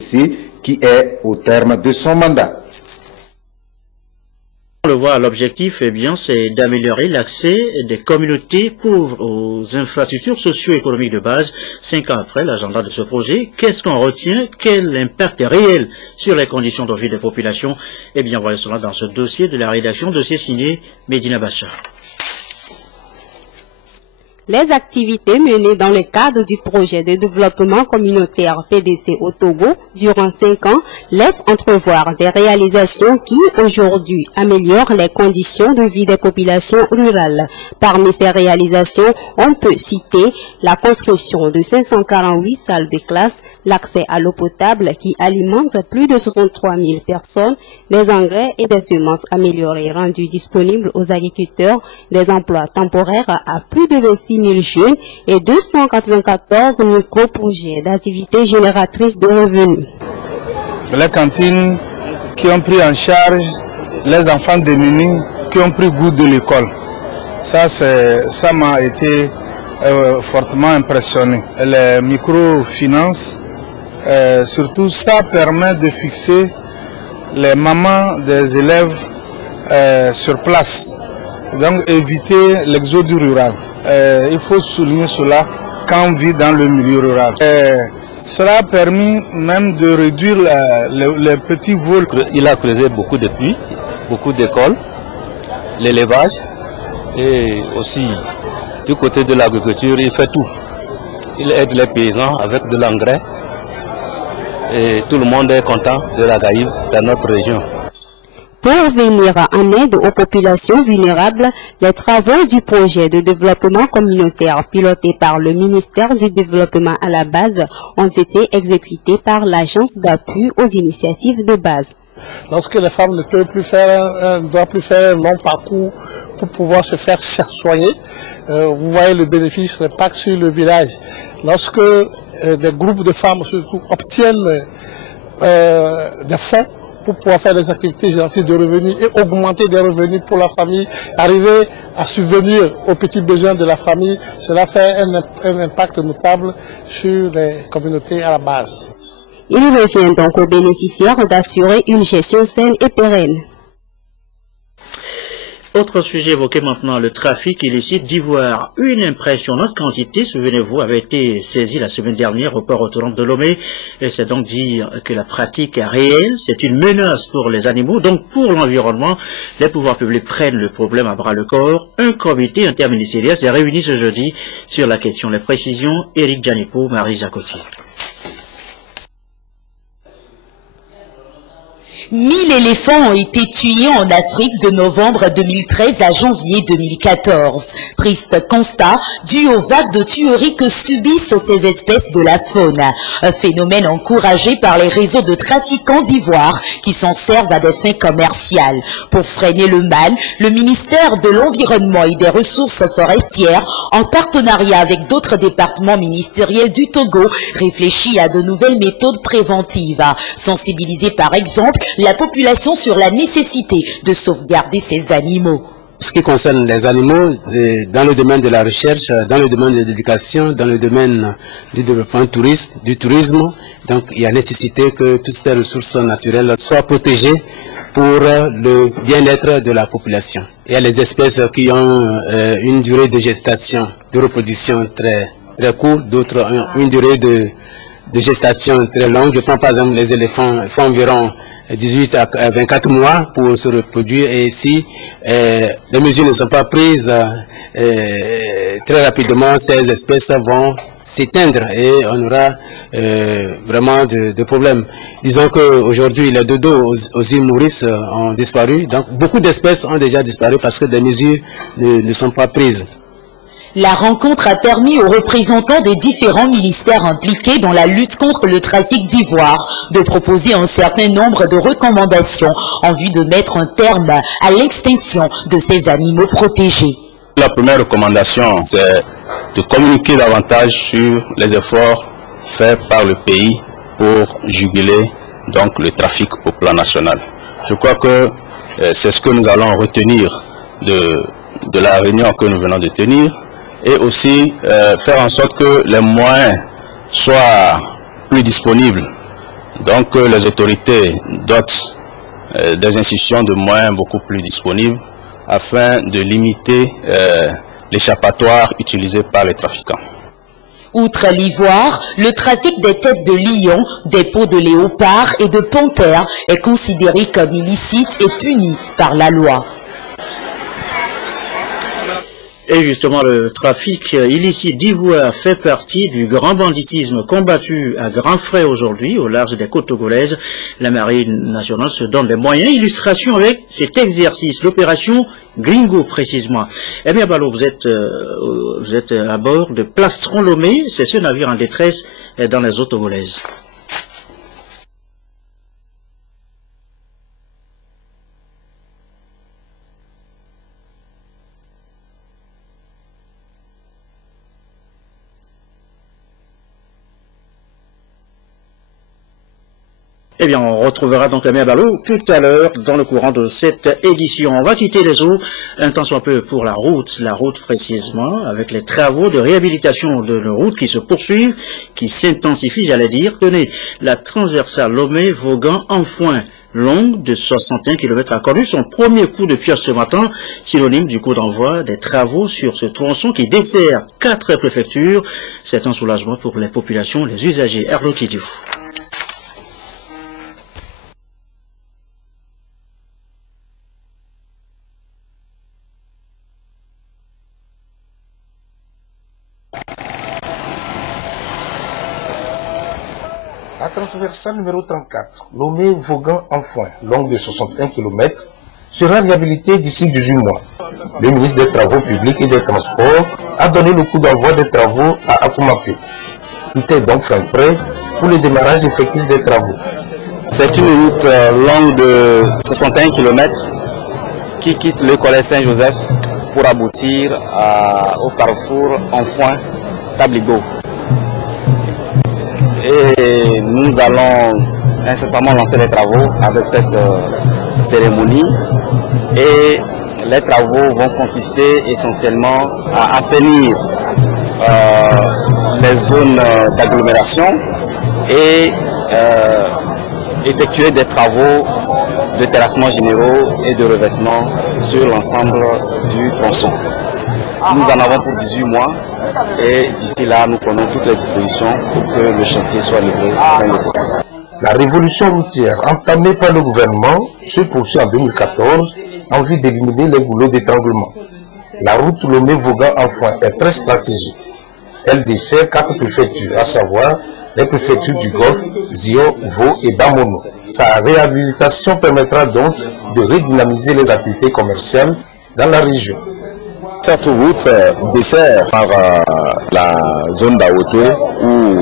qui est au terme de son mandat. On le voit, l'objectif, c'est d'améliorer l'accès des communautés pauvres aux infrastructures socio-économiques de base. 5 ans après l'agenda de ce projet, qu'est-ce qu'on retient? Quel impact réel sur les conditions de vie des populations? Voyons cela dans ce dossier de la rédaction, dossier signé Medina Bachar. Les activités menées dans le cadre du projet de développement communautaire PDC au Togo durant 5 ans laissent entrevoir des réalisations qui, aujourd'hui, améliorent les conditions de vie des populations rurales. Parmi ces réalisations, on peut citer la construction de 548 salles de classe, l'accès à l'eau potable qui alimente plus de 63 000 personnes, des engrais et des semences améliorées rendues disponibles aux agriculteurs, des emplois temporaires à plus de 26 000 jeunes et 294 micro-projets d'activités génératrices de revenus. Les cantines qui ont pris en charge les enfants démunis qui ont pris goût de l'école. Ça m'a été fortement impressionné. Les microfinances, surtout ça permet de fixer les mamans des élèves sur place. Donc éviter l'exode rural. Il faut souligner cela quand on vit dans le milieu rural. Cela a permis même de réduire les petits vols. Il a creusé beaucoup de puits, beaucoup d'écoles, l'élevage et aussi du côté de l'agriculture, il fait tout. Il aide les paysans avec de l'engrais et tout le monde est content de la Gaïve dans notre région. Pour venir en aide aux populations vulnérables, les travaux du projet de développement communautaire piloté par le ministère du Développement à la base ont été exécutés par l'Agence d'appui aux initiatives de base. Lorsque les femmes ne doivent plus faire un long parcours pour pouvoir se faire soigner, vous voyez le bénéfice, l'impact sur le village. Lorsque des groupes de femmes surtout obtiennent des fonds pour pouvoir faire des activités génératives de revenus et augmenter des revenus pour la famille, arriver à subvenir aux petits besoins de la famille, cela fait un impact notable sur les communautés à la base. Il revient donc aux bénéficiaires d'assurer une gestion saine et pérenne. Autre sujet évoqué maintenant, le trafic illicite d'ivoire. Une impressionnante quantité, souvenez-vous, avait été saisie la semaine dernière au port autonome de Lomé. Et c'est donc dire que la pratique est réelle, c'est une menace pour les animaux, donc pour l'environnement. Les pouvoirs publics prennent le problème à bras-le-corps. Un comité interministériel s'est réuni ce jeudi sur la question. Les précisions, Éric Janipo, Marie Cotier. 1000 éléphants ont été tués en Afrique de novembre 2013 à janvier 2014. Triste constat dû aux vagues de tueries que subissent ces espèces de la faune. Un phénomène encouragé par les réseaux de trafiquants d'ivoire qui s'en servent à des fins commerciales. Pour freiner le mal, le ministère de l'Environnement et des Ressources forestières, en partenariat avec d'autres départements ministériels du Togo, réfléchit à de nouvelles méthodes préventives. Sensibiliser par exemple la population sur la nécessité de sauvegarder ces animaux. Ce qui concerne les animaux, dans le domaine de la recherche, dans le domaine de l'éducation, dans le domaine du développement du tourisme, donc il y a nécessité que toutes ces ressources naturelles soient protégées pour le bien-être de la population. Il y a les espèces qui ont une durée de gestation, de reproduction très courte, d'autres ont une durée de gestation très longue. Je prends par exemple les éléphants, ils font environ 18 à 24 mois pour se reproduire, et si les mesures ne sont pas prises très rapidement, ces espèces vont s'éteindre et on aura vraiment de problèmes. Disons qu'aujourd'hui les dodos aux îles Maurice ont disparu, donc beaucoup d'espèces ont déjà disparu parce que des mesures ne sont pas prises. La rencontre a permis aux représentants des différents ministères impliqués dans la lutte contre le trafic d'ivoire de proposer un certain nombre de recommandations en vue de mettre un terme à l'extinction de ces animaux protégés. La première recommandation, c'est de communiquer davantage sur les efforts faits par le pays pour juguler donc le trafic au plan national. Je crois que c'est ce que nous allons retenir de la réunion que nous venons de tenir. Et aussi faire en sorte que les moyens soient plus disponibles Donc les autorités dotent des institutions de moyens beaucoup plus disponibles afin de limiter l'échappatoire utilisé par les trafiquants. Outre l'ivoire, le trafic des têtes de lion, des peaux de léopard et de panthère est considéré comme illicite et puni par la loi. Et justement, le trafic illicite d'ivoire fait partie du grand banditisme combattu à grands frais aujourd'hui au large des côtes togolaises. La Marine nationale se donne les moyens. Illustration avec cet exercice, l'opération Gringo précisément. Eh bien, Balo, vous êtes à bord de Plastron Lomé. C'est ce navire en détresse dans les eaux togolaises. Eh bien, on retrouvera donc Amir Balo tout à l'heure dans le courant de cette édition. On va quitter les eaux un temps soit peu pour la route précisément, avec les travaux de réhabilitation de nos routes qui se poursuivent, qui s'intensifient, j'allais dire. Tenez, la transversale Lomé-Vaughan-Enfoin, longue de 61 km, a connu son premier coup de pioche ce matin, synonyme du coup d'envoi des travaux sur ce tronçon qui dessert 4 préfectures. C'est un soulagement pour les populations, les usagers. Erlo Kidiouf. La transversale numéro 34, Lomé-Vaughan-Enfoin, longue de 61 km, sera réhabilitée d'ici 18 mois. Le ministre des Travaux publics et des Transports a donné le coup d'envoi des travaux à Akumapé. Tout est donc fin prêt pour le démarrage effectif des travaux. C'est une route longue de 61 km qui quitte le collège Saint-Joseph pour aboutir au carrefour Enfoin-Tabligo. Et nous allons incessamment lancer les travaux avec cette cérémonie. Et les travaux vont consister essentiellement à assainir les zones d'agglomération et effectuer des travaux de terrassement généraux et de revêtement sur l'ensemble du tronçon. Nous en avons pour 18 mois. Et d'ici là, nous prenons toutes les dispositions pour que le chantier soit livré dans le temps. La révolution routière entamée par le gouvernement se poursuit en 2014 en vue d'éliminer les goulots d'étranglement. La route Lomé-Vaughan-Enfoin est très stratégique. Elle dessert 4 préfectures, à savoir les préfectures du Golfe, Zio, Vaud et Bamono. Sa réhabilitation permettra donc de redynamiser les activités commerciales dans la région. Cette route dessert par la zone d'Aoto où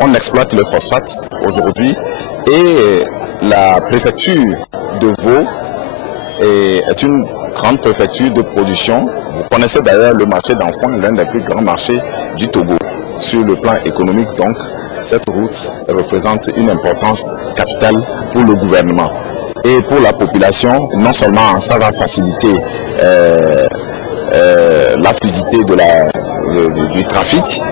on exploite le phosphate aujourd'hui, et la préfecture de Vaud est une grande préfecture de production. Vous connaissez d'ailleurs le marché d'Enfoin, l'un des plus grands marchés du Togo. Sur le plan économique, donc, cette route représente une importance capitale pour le gouvernement. Et pour la population, non seulement ça va faciliter la fluidité du trafic,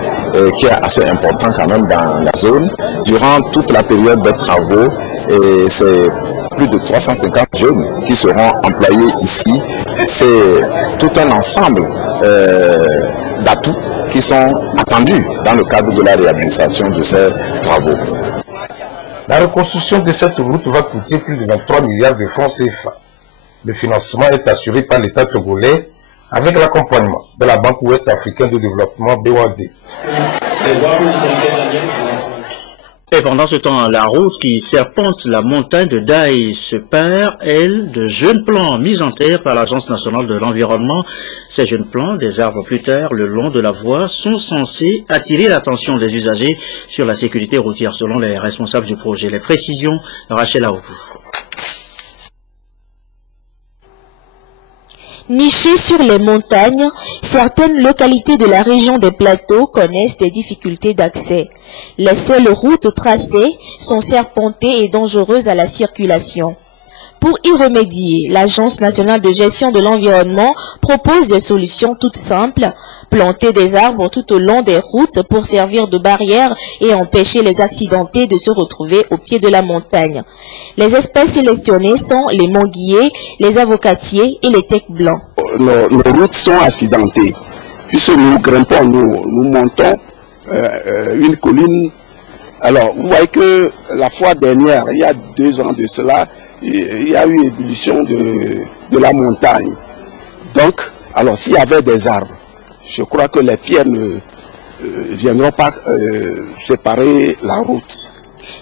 qui est assez important quand même dans la zone. Durant toute la période des travaux, c'est plus de 350 jeunes qui seront employés ici. C'est tout un ensemble d'atouts qui sont attendus dans le cadre de la réhabilitation de ces travaux. La reconstruction de cette route va coûter plus de 23 milliards de francs CFA. Le financement est assuré par l'État togolais avec l'accompagnement de la Banque ouest-africaine de développement BOAD. Et pendant ce temps, la route qui serpente la montagne de Daï se perd, elle, de jeunes plants mis en terre par l'Agence nationale de l'environnement. Ces jeunes plants, des arbres plus tard le long de la voie, sont censés attirer l'attention des usagers sur la sécurité routière, selon les responsables du projet. Les précisions, Rachel Aoubou. Nichées sur les montagnes, certaines localités de la région des plateaux connaissent des difficultés d'accès. Les seules routes tracées sont serpentées et dangereuses à la circulation. Pour y remédier, l'Agence nationale de gestion de l'environnement propose des solutions toutes simples. Planter des arbres tout au long des routes pour servir de barrière et empêcher les accidentés de se retrouver au pied de la montagne. Les espèces sélectionnées sont les manguiers, les avocatiers et les tecs blancs. Nos routes sont accidentées. Puisque nous grimpons, nous montons une colline. Alors, vous voyez que la fois dernière, il y a 2 ans de cela, il y a eu ébullition de la montagne. Donc, alors s'il y avait des arbres, je crois que les pierres ne viendront pas séparer la route.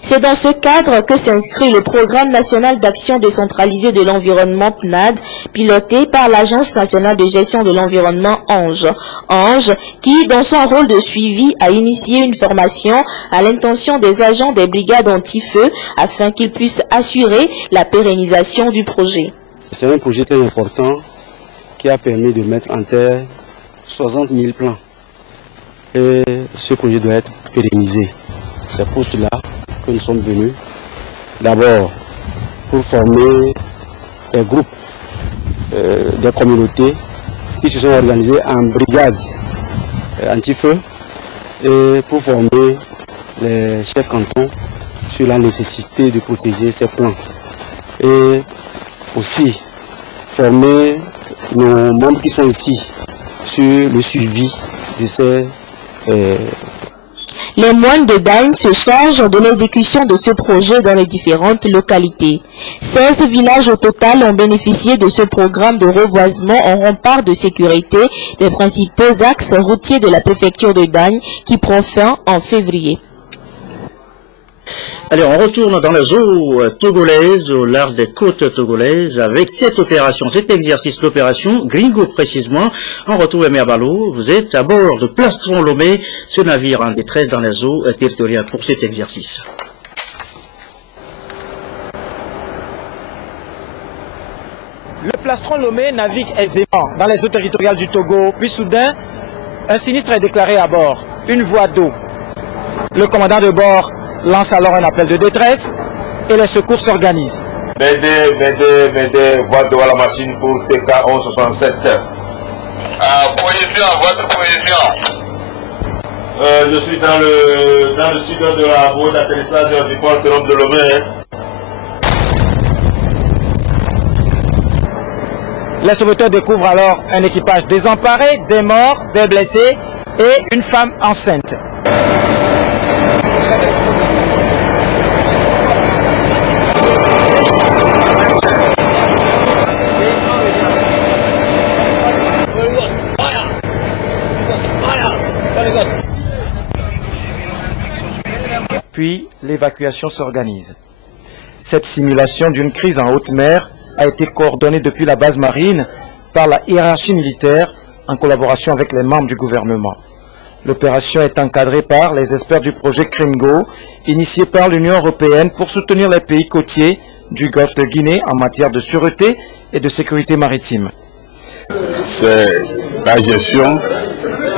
C'est dans ce cadre que s'inscrit le Programme national d'action décentralisée de l'environnement PNAD, piloté par l'Agence nationale de gestion de l'environnement ANGE. ANGE, qui, dans son rôle de suivi, a initié une formation à l'intention des agents des brigades anti-feu afin qu'ils puissent assurer la pérennisation du projet. C'est un projet très important qui a permis de mettre en terre 60 000 plants. Et ce projet doit être pérennisé. C'est pour cela que nous sommes venus. D'abord, pour former des groupes, des communautés qui se sont organisées en brigades anti-feu et pour former les chefs cantons sur la nécessité de protéger ces plants. Et aussi former nos membres qui sont ici sur le suivi de ces... Les moines de Dagne se chargent de l'exécution de ce projet dans les différentes localités. 16 villages au total ont bénéficié de ce programme de reboisement en rempart de sécurité des principaux axes routiers de la préfecture de Dagne qui prend fin en février. Allez, on retourne dans les eaux togolaises, au large des côtes togolaises, avec cette opération, cet exercice, l'opération Gringo précisément. On retrouve Emer Balo, vous êtes à bord de Plastron Lomé, ce navire en détresse dans les eaux territoriales pour cet exercice. Le Plastron Lomé navigue aisément dans les eaux territoriales du Togo, puis soudain, un sinistre est déclaré à bord, une voie d'eau. Le commandant de bord lance alors un appel de détresse et les secours s'organisent. M'aider, voie d'eau à la machine pour TK 1167. Position, votre position. Je suis dans le sud de la voie d'atterrissage du port autonome de Lomé. Les sauveteurs découvrent alors un équipage désemparé, des morts, des blessés et une femme enceinte. Puis l'évacuation s'organise. Cette simulation d'une crise en haute mer a été coordonnée depuis la base marine par la hiérarchie militaire en collaboration avec les membres du gouvernement. L'opération est encadrée par les experts du projet Gringo, initié par l'Union européenne pour soutenir les pays côtiers du golfe de Guinée en matière de sûreté et de sécurité maritime. C'est la gestion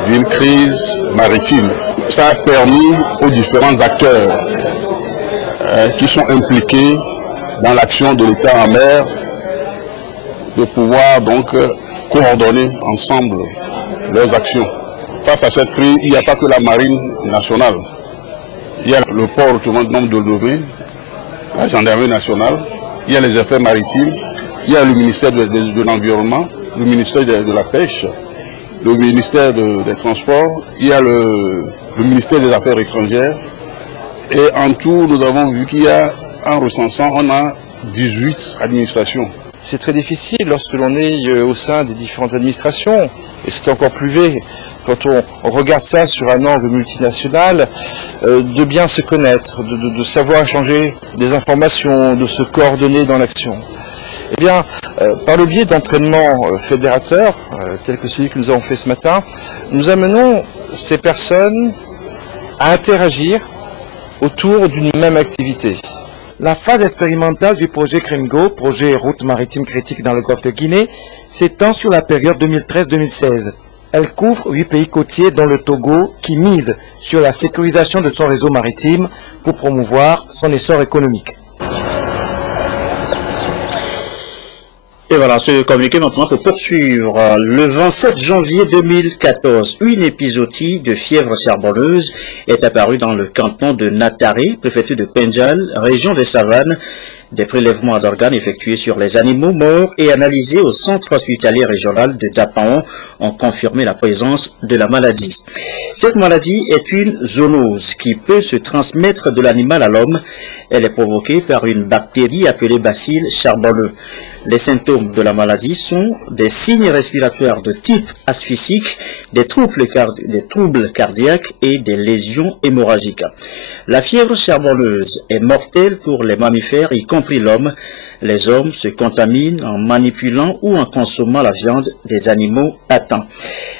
d'une crise maritime. Ça a permis aux différents acteurs qui sont impliqués dans l'action de l'État en mer de pouvoir donc coordonner ensemble leurs actions. Face à cette crise, il n'y a pas que la marine nationale. Il y a le port autonome de Lomé, la gendarmerie nationale, il y a les affaires maritimes, il y a le ministère de l'Environnement, le ministère de la Pêche, le ministère des Transports, il y a le ministère des Affaires étrangères. Et en tout, nous avons vu qu'il y a, en recensant, on a 18 administrations. C'est très difficile lorsque l'on est au sein des différentes administrations, et c'est encore plus vrai quand on regarde ça sur un angle multinational, de bien se connaître, de savoir échanger des informations, de se coordonner dans l'action. Eh bien, par le biais d'entraînements fédérateurs, tels que celui que nous avons fait ce matin, nous amenons ces personnes à interagir autour d'une même activité. La phase expérimentale du projet Gringo, projet route maritime critique dans le golfe de Guinée, s'étend sur la période 2013-2016. Elle couvre 8 pays côtiers dont le Togo qui mise sur la sécurisation de son réseau maritime pour promouvoir son essor économique. Et voilà, ce communiqué maintenant pour poursuivre. Le 27 janvier 2014, une épizootie de fièvre charbonneuse est apparue dans le canton de Nataré, préfecture de Pendjal, région des Savanes. Des prélèvements d'organes effectués sur les animaux morts et analysés au centre hospitalier régional de Dapaon ont confirmé la présence de la maladie. Cette maladie est une zoonose qui peut se transmettre de l'animal à l'homme. Elle est provoquée par une bactérie appelée bacille charbonneux. Les symptômes de la maladie sont des signes respiratoires de type asphyxique, des troubles cardiaques et des lésions hémorragiques. La fièvre charbonneuse est mortelle pour les mammifères, y compris l'homme. Les hommes se contaminent en manipulant ou en consommant la viande des animaux atteints.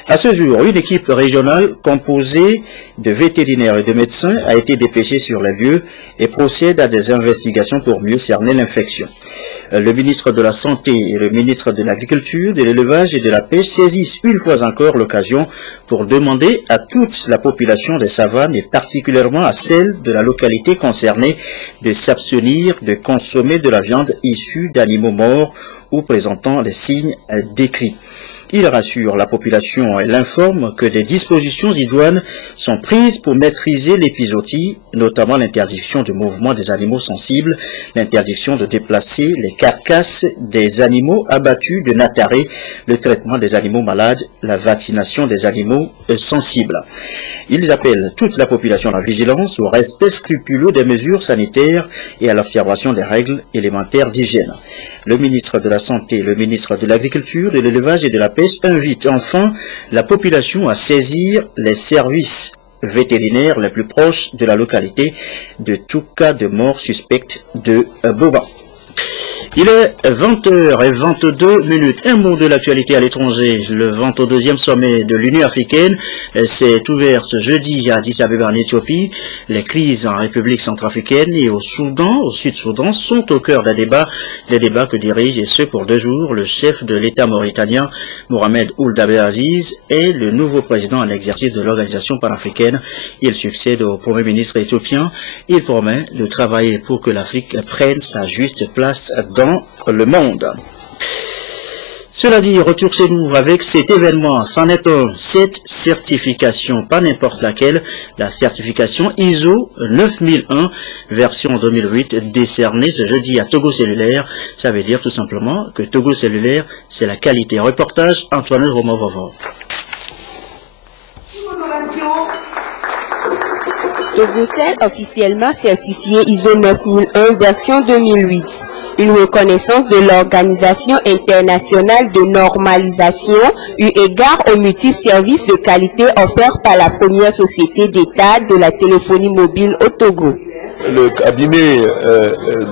À ce jour, une équipe régionale composée de vétérinaires et de médecins a été dépêchée sur les lieux et procède à des investigations pour mieux cerner l'infection. Le ministre de la Santé et le ministre de l'Agriculture, de l'Élevage et de la Pêche saisissent une fois encore l'occasion pour demander à toute la population des savanes et particulièrement à celle de la localité concernée de s'abstenir de consommer de la viande issue d'animaux morts ou présentant les signes décrits. Il rassure la population et l'informe que des dispositions idoines sont prises pour maîtriser l'épizootie, notamment l'interdiction de mouvement des animaux sensibles, l'interdiction de déplacer les carcasses des animaux abattus de Nataré, le traitement des animaux malades, la vaccination des animaux sensibles. Ils appellent toute la population à la vigilance, au respect scrupuleux des mesures sanitaires et à l'observation des règles élémentaires d'hygiène. Le ministre de la Santé, le ministre de l'Agriculture, de l'Élevage et de la Pêche invitent enfin la population à saisir les services vétérinaires les plus proches de la localité de tout cas de mort suspecte de bovins. Il est 20h22. Un mot de l'actualité à l'étranger. Le 22e sommet de l'Union africaine s'est ouvert ce jeudi à Addis Abeba en Éthiopie. Les crises en République centrafricaine et au Soudan, au Sud-Soudan, sont au cœur des débats que dirige, et ce pour 2 jours, le chef de l'État mauritanien, Mohamed Ould Abdelaziz, est le nouveau président en exercice de l'organisation panafricaine. Il succède au Premier ministre éthiopien. Il promet de travailler pour que l'Afrique prenne sa juste place dans le monde. Cela dit, retour chez nous avec cet événement. C'en est un, cette certification, pas n'importe laquelle, la certification ISO 9001 version 2008 décernée ce jeudi à Togo Cellulaire. Ça veut dire tout simplement que Togo Cellulaire, c'est la qualité. Reportage Antoine Romovovo. Togocell officiellement certifié ISO 9001 version 2008. Une reconnaissance de l'Organisation internationale de normalisation eu égard aux multiples services de qualité offerts par la première société d'État de la téléphonie mobile au Togo. Le cabinet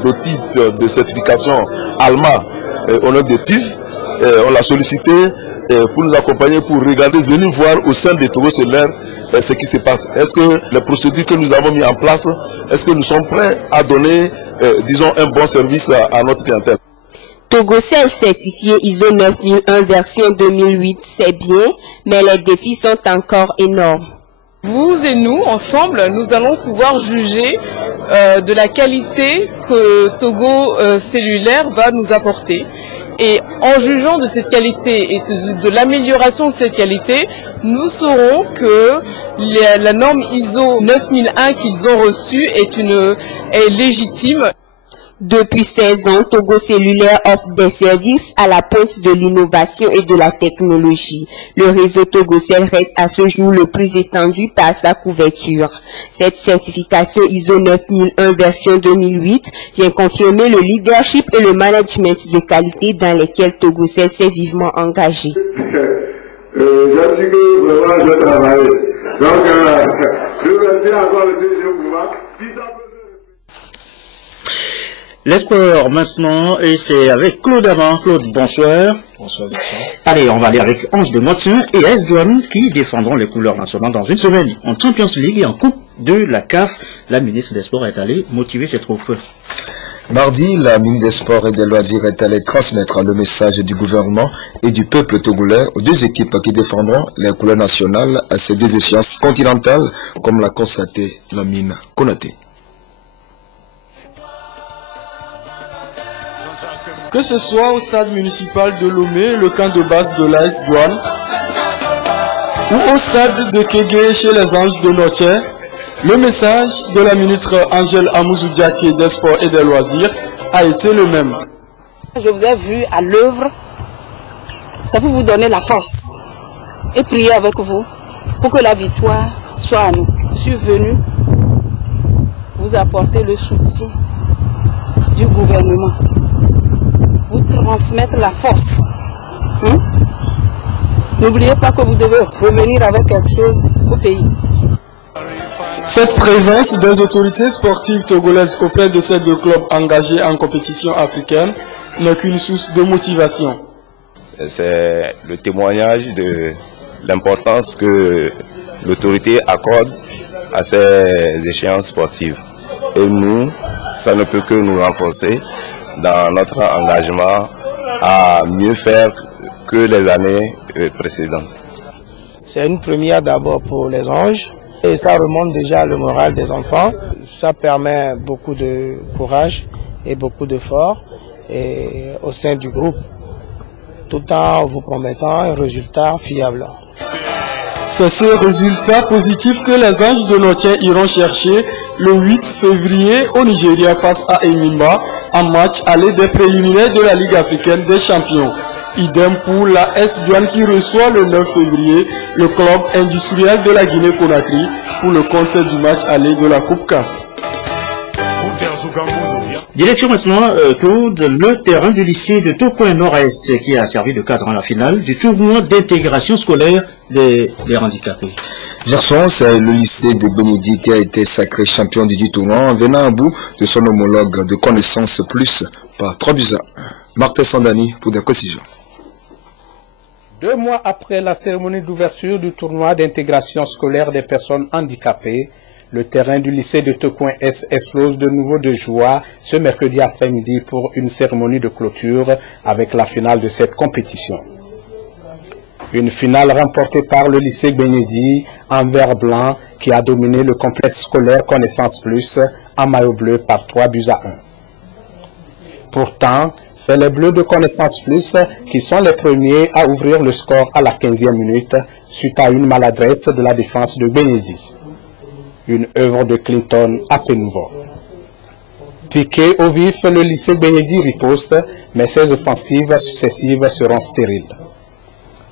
d'audit de certification allemand, au nom de TÜV, on l'a sollicité pour nous accompagner, pour regarder, venir voir au sein de Togo Cellulaire ce qui se passe. Est-ce que les procédures que nous avons mis en place, est-ce que nous sommes prêts à donner, disons, un bon service à notre clientèle? Togocell certifié ISO 9001 version 2008, c'est bien, mais les défis sont encore énormes. Vous et nous, ensemble, nous allons pouvoir juger de la qualité que Togo Cellulaire va nous apporter. Et en jugeant de cette qualité et de l'amélioration de cette qualité, nous saurons que la norme ISO 9001 qu'ils ont reçue est légitime. Depuis 16 ans, Togo Cellulaire offre des services à la pointe de l'innovation et de la technologie. Le réseau Togocell reste à ce jour le plus étendu par sa couverture. Cette certification ISO 9001 version 2008 vient confirmer le leadership et le management de qualité dans lesquels Togocell s'est vivement engagé. Je suis que vraiment je travaille. Donc, je remercie encore le deuxième mouvement. Les sports maintenant, et c'est avec Claude Amand. Claude, bonsoir. Bonsoir. Allez, on va aller avec Ange de Motien et AS Douanes qui défendront les couleurs nationales dans une semaine. En Champions League et en Coupe de la CAF, la ministre des Sports est allée motiver ses troupes. Mardi, la ministre des Sports et des Loisirs est allée transmettre le message du gouvernement et du peuple togolais aux 2 équipes qui défendront les couleurs nationales à ces 2 échéances continentales, comme l'a constaté Lamine Konaté. Que ce soit au stade municipal de Lomé, le camp de base de l'AS Douane, ou au stade de Kégué chez les Anges de Notier, le message de la ministre Angèle Amouzou-Diaké des Sports et des Loisirs a été le même. Je vous ai vu à l'œuvre, ça peut vous donner la force et prier avec vous pour que la victoire soit à nous. Je suis venu vous apporter le soutien du gouvernement, vous transmettre la force. N'oubliez pas que vous devez revenir avec quelque chose au pays. Cette présence des autorités sportives togolaises auprès de ces deux clubs engagés en compétition africaine n'est qu'une source de motivation. C'est le témoignage de l'importance que l'autorité accorde à ces échéances sportives. Et nous, ça ne peut que nous renforcer dans notre engagement à mieux faire que les années précédentes. C'est une première d'abord pour les Anges et ça remonte déjà le moral des enfants. Ça permet beaucoup de courage et beaucoup d'efforts au sein du groupe, tout en vous promettant un résultat fiable. C'est ce résultat positif que les Anges de Notier iront chercher le 8 février au Nigeria face à Enyimba en match aller des préliminaires de la Ligue africaine des champions. Idem pour la AS Douane qui reçoit le 9 février le club industriel de la Guinée-Conakry pour le compte du match aller de la Coupe CAF. Direction maintenant, Claude, le terrain du lycée de Tokoin Nord-Est qui a servi de cadre à la finale du tournoi d'intégration scolaire des handicapés. Gerson, c'est le lycée de Bénédit qui a été sacré champion du tournoi en venant à bout de son homologue de connaissance plus par 3-1. Martin Sandani pour des précisions. 2 mois après la cérémonie d'ouverture du tournoi d'intégration scolaire des personnes handicapées, le terrain du lycée de Tokoin Est explose de nouveau de joie ce mercredi après-midi pour une cérémonie de clôture avec la finale de cette compétition. Une finale remportée par le lycée Bénédit en vert blanc qui a dominé le complexe scolaire Connaissance Plus en maillot bleu par 3-1. Pourtant, c'est les Bleus de Connaissance Plus qui sont les premiers à ouvrir le score à la 15e minute suite à une maladresse de la défense de Bénédit. Une œuvre de Clinton à Pénouveau. Piqué au vif, le lycée Bénédit riposte, mais ses offensives successives seront stériles.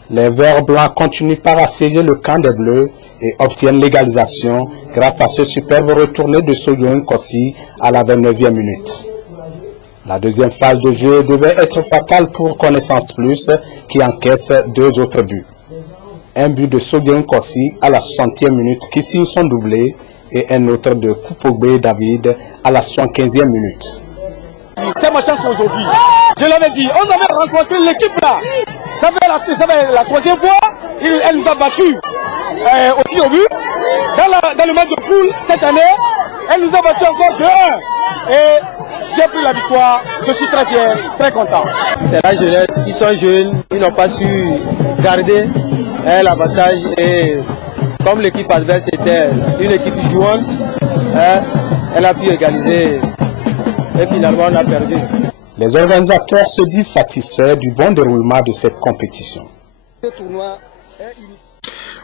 Les Verts Blancs continuent par assiéger le camp des Bleus et obtiennent l'égalisation grâce à ce superbe retourné de Soyoun Kossi à la 29e minute. La deuxième phase de jeu devait être fatale pour Connaissance Plus qui encaisse 2 autres buts. Un but de Soyoun Kossi à la 60e minute qui signe son doublé et un autre de Koupogbe David à la 75e minute. C'est ma chance aujourd'hui. Je l'avais dit, on avait rencontré l'équipe là. Ça fait la 3e fois, elle nous a battus au tir au but. Dans le match de poule cette année, elle nous a battus encore 2-1. Et j'ai pris la victoire, je suis très fier, très content. C'est la jeunesse, ils sont jeunes, ils n'ont pas su garder l'avantage et comme l'équipe adverse était une équipe jouante, elle a pu égaliser et finalement on a perdu. Les organisateurs se disent satisfaits du bon déroulement de cette compétition.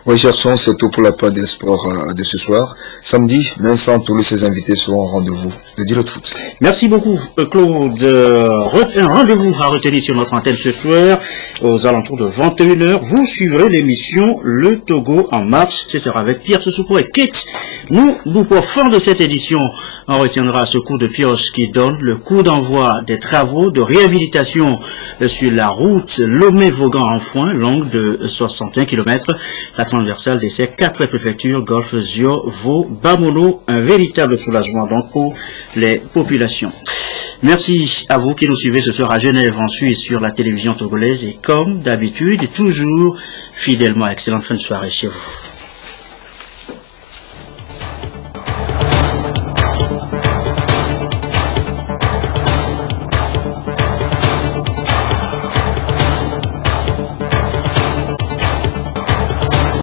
Oui, Gerson, c'est tout pour la part des sports de ce soir. Samedi, Vincent, tous ses invités seront au rendez-vous de Direct Foot. Merci beaucoup, Claude. Un rendez-vous à retenir sur notre antenne ce soir, aux alentours de 21h. Vous suivrez l'émission Le Togo en marche. Ce sera avec Pierre Soussoukou et Kate. Nous, pour fin de cette édition, on retiendra ce coup de pioche qui donne le coup d'envoi des travaux de réhabilitation sur la route Lomé-Vaughan-en-Foin, longue de 61 km. La transversale de ces 4 préfectures, Golfe, Zio, Vaud, Bamono, un véritable soulagement donc pour les populations. Merci à vous qui nous suivez ce soir à Genève, en Suisse, sur la télévision togolaise et comme d'habitude, toujours fidèlement, excellente fin de soirée chez vous.